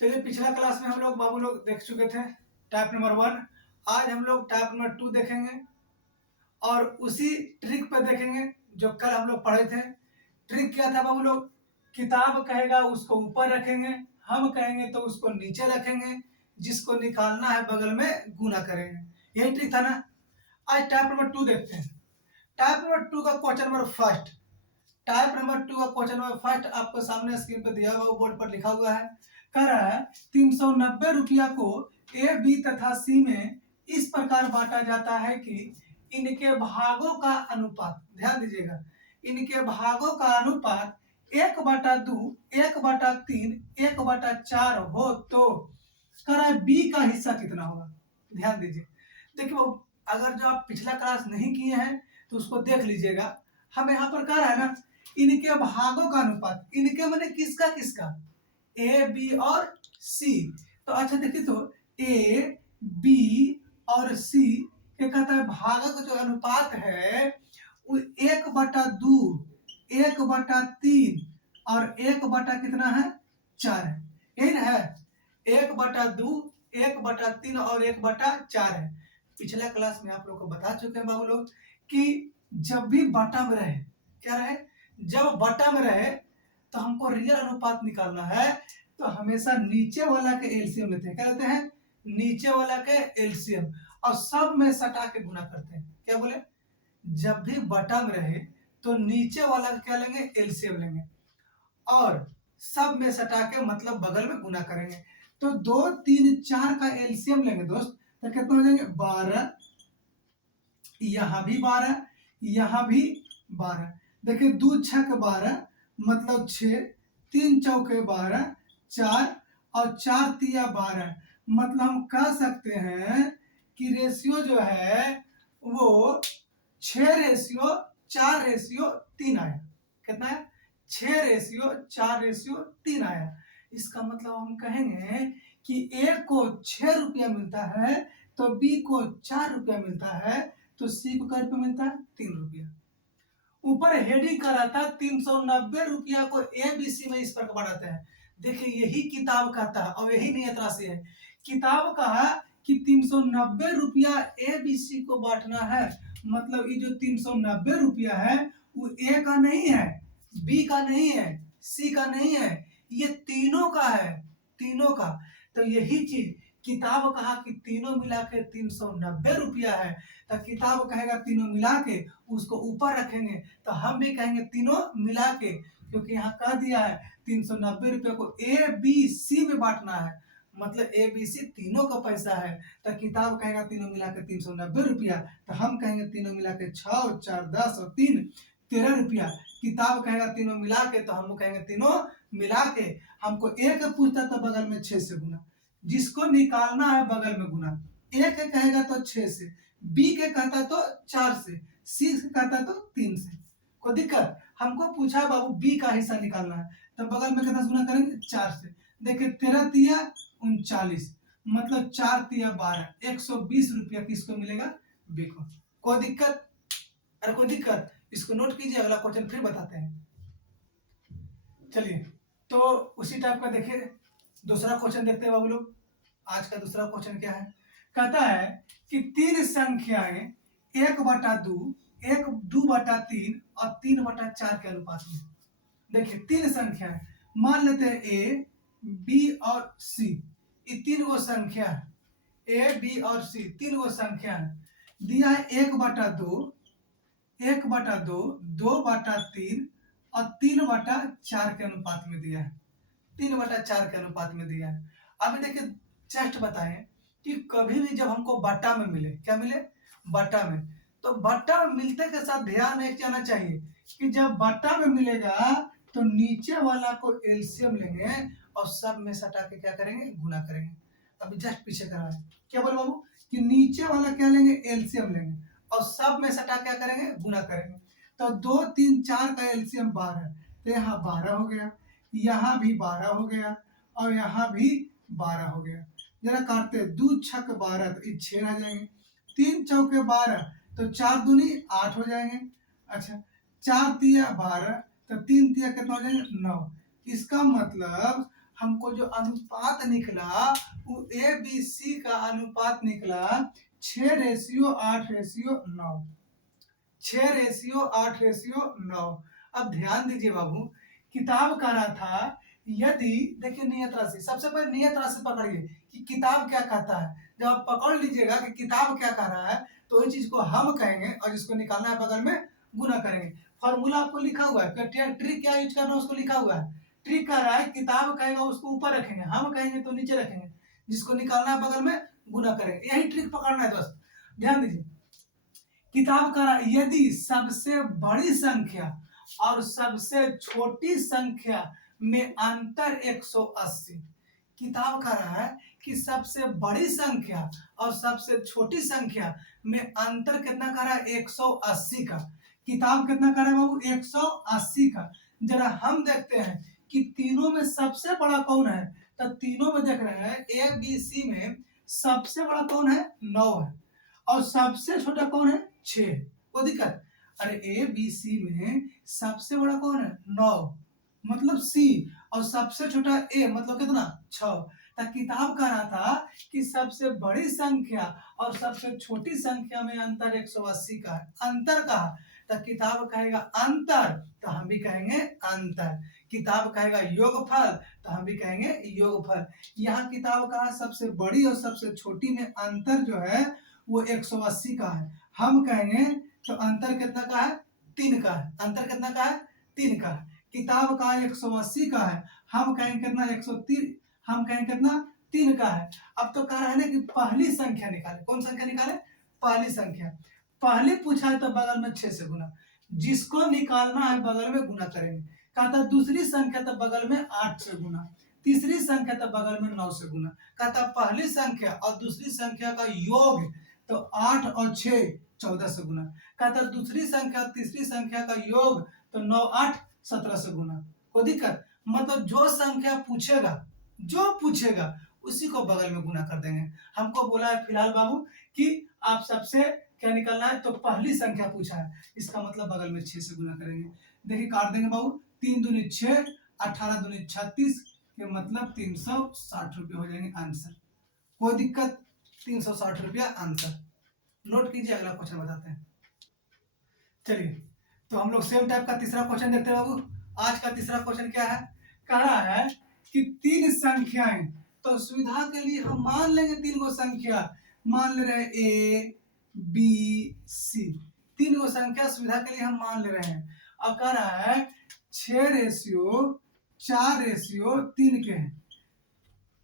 चलिए, पिछला क्लास में हम लोग बाबू लोग देख चुके थे टाइप नंबर 1। आज हम लोग टाइप नंबर 2 देखेंगे और उसी ट्रिक पे देखेंगे जो कल हम लोग पढ़े थे। ट्रिक क्या था बाबू लोग? किताब कहेगा उसको ऊपर रखेंगे, हम कहेंगे तो उसको नीचे रखेंगे, जिसको निकालना है बगल में गुना करेंगे। यही ट्रिक था ना। आज टाइप नंबर 2 देखते हैं। टाइप नंबर 2 का question number first. Type number 2 का क्वेश्चन नंबर फर्स्ट आपको सामने स्क्रीन पर दिया हुआ बोर्ड पर लिखा हुआ है। कह रहा है 390 रुपया को ए बी तथा सी में इस प्रकार बांटा जाता है कि इनके भागों का अनुपात, ध्यान दीजिएगा, इनके भागों का अनुपात 1/2, 1/3, 1/4 हो तो कह रहा है बी का हिस्सा कितना होगा। ध्यान दीजिए। देखिए, अगर जो आप पिछला क्लास नहीं किए हैं तो उसको देख लीजिएगा। हमें यहाँ पर कह रहा है ना, इनके भागों का अनुपात, इनके मैंने किसका किसका, ए बी और सी। तो अच्छा देखिए, तो ए बी और सी क्या कहता है, भागों का जो अनुपात है वो 1/2, 1/3 और 1 कितना है, 4 है। यही ना है, 1/2, 1/3 और 1/4 है। पिछला क्लास में आप लोग को बता चुके हैं बाबू लोग कि जब भी बटा में रहे, क्या रहे, जब बटा में रहे तो हमको रियल अनुपात निकालना है तो हमेशा नीचे वाला के एलसीएम लेते हैं। क्या लेते हैं? नीचे वाला के एलसीएम, और सब में सटा के गुना करते हैं। क्या बोले? जब भी बटा में रहे तो नीचे वाला क्या लेंगे, एलसीएम लेंगे, और सब में सटा के मतलब बगल में गुना करेंगे। तो 2, 3, 4 का एलसीएम लेंगे दोस्त, तो कितना हो जाएंगे, 12, यहाँ भी 12, यहाँ भी 12। देखिए 2 छक 12 मतलब 6, 3 चौके 12, 4 और 4 तिया 12। मतलब हम कह सकते हैं कि रेशियो जो है वो 6:4:3 आया। कितना है? 6:4:3 आया। इसका मतलब हम कहेंगे कि ए को 6 रुपया मिलता है तो बी को 4 रुपया मिलता है, तो सी को कितना रुपया मिलता है, 3 रुपया। ऊपर हेडिंग कर रहा था 390 रुपया को ए बी सी में इस पर बढ़ाते हैं। देखिए, यही किताब कहता है और यही नियत राशि है। किताब कहा कि 390 रुपया ए बी सी को बांटना है, मतलब ये जो 390 रुपया है वो ए का नहीं है, बी का नहीं है, सी का नहीं है, ये तीनों का है, तीनों का। तो यही चीज किताब कहा कि तीनों मिला के 390 रुपया है, तो किताब कहेगा तीनों मिला के उसको ऊपर रखेंगे, तो हम भी कहेंगे तीनों मिला के, क्योंकि यहाँ कह दिया है 390 रुपये को ए बी सी में बांटना है, मतलब ए बी सी तीनों का पैसा है। तो किताब कहेगा तीनों मिला के 390 रुपया, तो हम कहेंगे तीनों मिला के 6 और 4 10 और 3 13 रुपया। किताब कहेगा तीनों मिला के, तो हम कहेंगे तीनों मिला के। हमको एक पूछता तो बगल में 6 से गुना, जिसको निकालना है बगल में गुना। ए के कहेगा तो 6 से, बी के कहता तो 4 से, सी के कहता तो 3 से। कोई दिक्कत? हमको पूछा बाबू बी का हिस्सा निकालना है, तो बगल में कितना गुना करेंगे, 4 से। देखिए 13 तिया 39, मतलब 4 तिया 12, 120 रुपया किसको मिलेगा, बी को। कोई दिक्कत? अरे कोई दिक्कत? इसको नोट कीजिए, अगला क्वेश्चन फिर बताते हैं। चलिए, तो उसी टाइप का देखिए दूसरा क्वेश्चन देखते हैं बाबू लोग। आज का दूसरा क्वेश्चन क्या है? कहता है कि 3 संख्याएं 1/2, 2/3 और 3/4 के अनुपात में। देखिए 3 संख्याएं, मान लेते हैं ए बी और सी, ये 3 गो संख्या है, ए बी और सी 3 गो संख्या है। दिया है 1/2, 1/2, 2/3 और 3/4 के अनुपात में दिया है, 3/4 के अनुपात में दिया है। अभी देखिए जस्ट बताएं कि कभी भी जब हमको बट्टा में मिले, क्या मिले, बट्टा में, तो बट्टा में मिलते के साथ ध्यान एक जाना चाहिए कि जब बट्टा में मिलेगा तो नीचे वाला को एलसीएम लेंगे और सब में सटा के क्या करेंगे, गुना करेंगे। अभी जस्ट पीछे करा है, क्या बोल बाबू, कि नीचे वाला क्या लेंगे, एलसीएम लेंगे, और सब में सटा क्या करेंगे, गुना करेंगे। तो 2, 3, 4 का एलसीएम 12, तो यहाँ 12 हो गया, यहाँ भी 12 हो गया और यहाँ भी 12 हो गया। जरा काटते, 2 छक 12 तो 6 रह जाएंगे, 3 चौके 12 तो 4 दूनी 8 हो जाएंगे। अच्छा 4 तिया 12 तो 3 तिया कितना हो जाएंगे, 9। इसका मतलब हमको जो अनुपात निकला वो ए बी सी का अनुपात निकला 6:8:9। 6:8:9। अब ध्यान दीजिए बाबू, किताब कह रहा था यदि, देखिए नियत राशि, सबसे पहले नियत राशि पकड़िए कि किताब क्या कहता है। जब आप पकड़ लीजिएगा कि किताब क्या कह रहा है तो इस चीज को हम कहेंगे और जिसको निकालना है बगल में गुना करेंगे। फॉर्मूला आपको लिखा हुआ है, ट्रिक क्या यूज करना है उसको लिखा हुआ है। ट्रिक कह रहा है किताब कहेगा उसको ऊपर रखेंगे, हम कहेंगे तो नीचे रखेंगे, जिसको निकालना है बगल में गुना करेंगे। यही ट्रिक पकड़ना है दोस्त, ध्यान दीजिए। किताब कह रहा है यदि सबसे बड़ी संख्या और सबसे छोटी संख्या में अंतर 180। किताब कह रहा है कि सबसे बड़ी संख्या और सबसे छोटी संख्या में अंतर कितना कर रहा है 180 का। किताब कितना कर रहा है बाबू 180 का। जरा हम देखते हैं कि तीनों में सबसे बड़ा कौन है, तो तीनों में देख रहे हैं ए बी सी में सबसे बड़ा कौन है 9 है और सबसे छोटा कौन है 6। कोई दिक्कत? अरे ए बी सी में सबसे बड़ा कौन है 9 मतलब सी और सबसे छोटा ए मतलब कितना 6। किताब कह रहा था कि सबसे बड़ी संख्या और सबसे छोटी संख्या में अंतर 180 का है। अंतर का तो किताब कहेगा अंतर तो हम भी कहेंगे अंतर। किताब कहेगा योगफल तो हम भी कहेंगे योगफल। यहाँ किताब का सबसे बड़ी और सबसे छोटी में अंतर जो है वो 180 का है। हम कहेंगे तो अंतर कितना का है 3 का है। अंतर कितना का है 3 का है। किताब का 180 का है, हम कहेंगे कितना 130, हम कहेंगे कितना 3 का है। अब तो कह रहा है ना कि पहली संख्या निकाले। कौन संख्या निकाले? पहली संख्या। पहली पूछा है तो बगल में 6 से गुना, जिसको निकालना है बगल में गुना करेंगे। कहता दूसरी संख्या तो बगल में 8 से गुना, तीसरी संख्या तो बगल में 9 से गुना। कहता पहली संख्या और दूसरी संख्या का योग तो 8 और 6 14 से गुना। कहता दूसरी संख्या तीसरी संख्या का योग तो 9 8 17 से गुना। कोई दिक्कत? मतलब जो संख्या पूछेगा, जो पूछेगा उसी को बगल में गुना कर देंगे। हमको बोला है फिलहाल बाबू कि आप सबसे क्या निकालना है, तो पहली संख्या पूछा है, इसका मतलब बगल में 6 से गुना करेंगे। देखिए काट देंगे बाबू, 3 दूनी 6, 18 दूनी 36 के मतलब 360 रुपये हो जाएंगे आंसर। कोई दिक्कत? 360 रुपया आंसर। नोट कीजिए, अगला क्वेश्चन बताते हैं। चलिए तो हम लोग सेम टाइप का तीसरा क्वेश्चन देखते हैं बाबू। आज का तीसरा क्वेश्चन क्या है? कह रहा है कि 3 संख्याएं, तो सुविधा के लिए हम मान लेंगे 3 गो संख्या, मान ले रहे हैं ए बी सी। 3 गो संख्या सुविधा के लिए हम मान ले रहे हैं। अब कह रहा है 6:4:3 के हैं।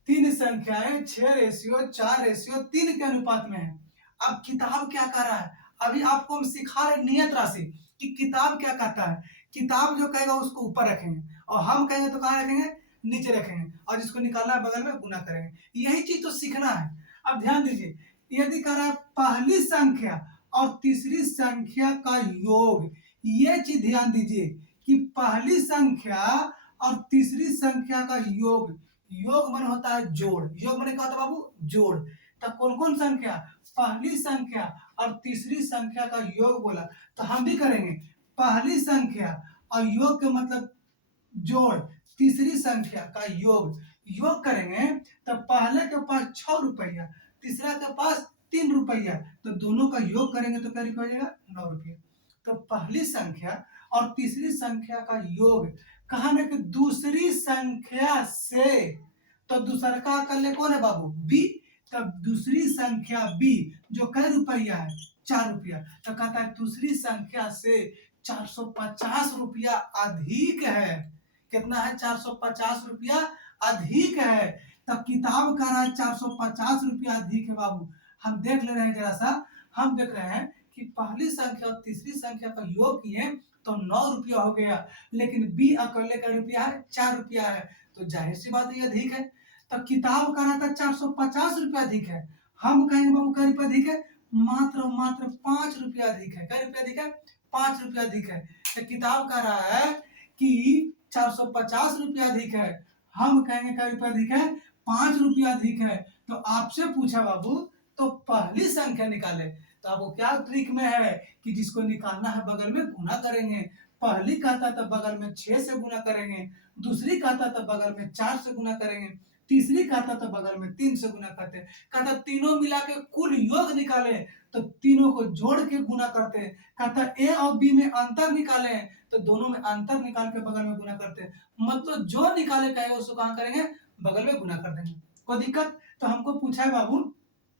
3 संख्याएं 6:4:3 के अनुपात में है। अब किताब क्या कर रहा है? अभी आपको हम सिखा रहे नियत राशि कि किताब क्या कहता है। किताब जो कहेगा उसको ऊपर रखेंगे और हम कहेंगे तो कहाँ रखेंगे? नीचे रखेंगे, और जिसको निकालना है बगल में गुना करेंगे। यही चीज तो सीखना है। अब ध्यान दीजिए, यदि कह रहा है पहली संख्या और तीसरी संख्या का योग, ये चीज ध्यान दीजिए कि पहली संख्या और तीसरी संख्या का योग, योग मन होता है जोड़। योग मन क्या होता है बाबू? जोड़। तो कौन कौन संख्या? पहली संख्या और तीसरी संख्या का योग बोला तो हम भी करेंगे पहली संख्या और योग के मतलब जोड़, तीसरी संख्या का योग, योग करेंगे तो पहले के पास 6 रुपया, तीसरा के पास 3 रुपया, तो दोनों का योग करेंगे तो क्या हो जाएगा 9 रुपया। तो पहली संख्या और तीसरी संख्या का योग कहा ना कि दूसरी संख्या से, तो दूसरा का कर ले कौन है बाबू? बी। तब दूसरी संख्या बी जो कई रुपया है 4 रुपया, तो कहता है दूसरी संख्या से 450 रुपया अधिक है। कितना है? 450 रुपया अधिक है। तब किताब कह रहा है 450 रुपया अधिक है बाबू। हम देख ले रहे हैं जरा सा, हम देख रहे हैं कि पहली संख्या और तीसरी संख्या का योग किए तो 9 रुपया हो गया, लेकिन बी अकेले का रुपया है 4 रुपया है, तो जाहिर सी बात है ये अधिक है। तब किताब कह रहा था 450 रुपया अधिक है, हम कहेंगे बाबू क्या रुपया अधिक है? मात्र 5 रुपया अधिक है। क्या रुपया अधिक है? 5 रुपया अधिक है। तो किताब कह रहा है कि 450 रुपया अधिक है, हम कहेंगे क्या रुपया अधिक है? 5 रुपया अधिक है। तो आपसे पूछा बाबू तो पहली संख्या निकाले, तो आपको क्या ट्रिक में है कि जिसको निकालना है बगल में गुना करेंगे। पहली कहता तो बगल में 6 से गुना करेंगे, दूसरी कहता तो बगल में 4 से गुना करेंगे, तीसरी कहता तो बगल में 3 से गुना करते। कहता तीनों मिला के कुल योग निकाले तो तीनों को जोड़ के गुना करते। कहता ए और बी में अंतर निकाले तो दोनों में अंतर निकाल के बगल में गुना करते। मतलब जो निकाले कहेगा उसको कहाँ करेंगे, बगल में गुना कर देंगे। कोई दिक्कत? तो हमको पूछा है बाबू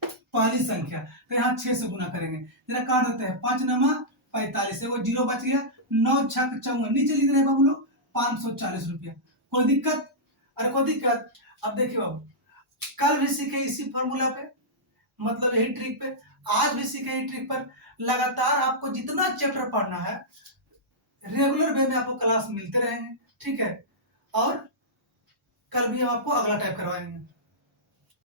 पहली संख्या, तो यहाँ 6 से गुना करेंगे। जरा काट देते हैं, 5 नमा 45, वो जीरो बच गया, 9 छक 54, नीचे लिख रहे बाबू लोग 540 रुपया। कोई दिक्कत? अरे कोई दिक्कत? अब देखिए बाबू, कल भी सीखे इसी फॉर्मूला पे, मतलब यही ट्रिक पे, आज भी सीखे यही ट्रिक पर। लगातार आपको जितना चैप्टर पढ़ना है रेगुलर वे में आपको क्लास मिलते रहेंगे, ठीक है। और कल भी हम आपको अगला टाइप करवाएंगे।